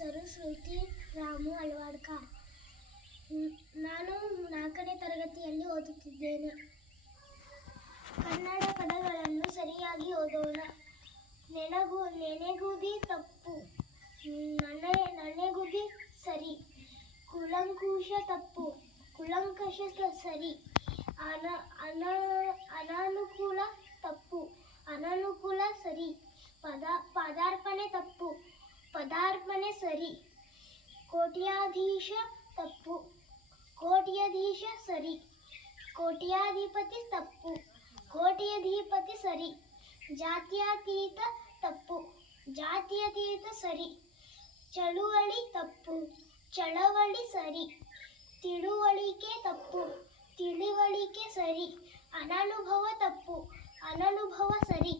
ಹೆಸರು ಶ್ರುತಿ ರಾಮು ಅಳ್ವಾಡ್ಕರ್. ನಾನು 4ನೇ ತರಗತಿಯಲ್ಲಿ ಓದುತ್ತಿದ್ದೇನೆ. ಕನ್ನಡ ಪದಗಳನ್ನು ಸರಿಯಾಗಿ ಓದೋಣ. ನೆನೆಗುದಿ ತಪ್ಪು, ನನೆಗುದಿ ಸರಿ. ಕೂಲಂಕುಷ ತಪ್ಪು, ಕೂಲಂಕಷ ಸರಿ. ಅನಾನುಕೂಲ ತಪ್ಪು, ಅನಾನುಕೂಲ ಸರಿ. ಪದಾರ್ಪಣೆ ತಪ್ಪು, ಪದಾರ್ಪಣೆ ಸರಿ. ಕೋಟ್ಯಾಧೀಶ ತಪ್ಪು, ಕೋಟ್ಯಾಧೀಶ ಸರಿ. ಕೋಟ್ಯಾಧಿಪತಿ ತಪ್ಪು, ಕೋಟ್ಯಾಧಿಪತಿ ಸರಿ. ಜಾತ್ಯತೀತ ತಪ್ಪು, ಜಾತ್ಯತೀತ ಸರಿ. ಚಳುವಳಿ ತಪ್ಪು, ಚಳವಳಿ ಸರಿ. ತಿಳುವಳಿಕೆ ತಪ್ಪು, ತಿಳಿವಳಿಕೆ ಸರಿ. ಅನನುಭವ ತಪ್ಪು, ಅನನುಭವ ಸರಿ.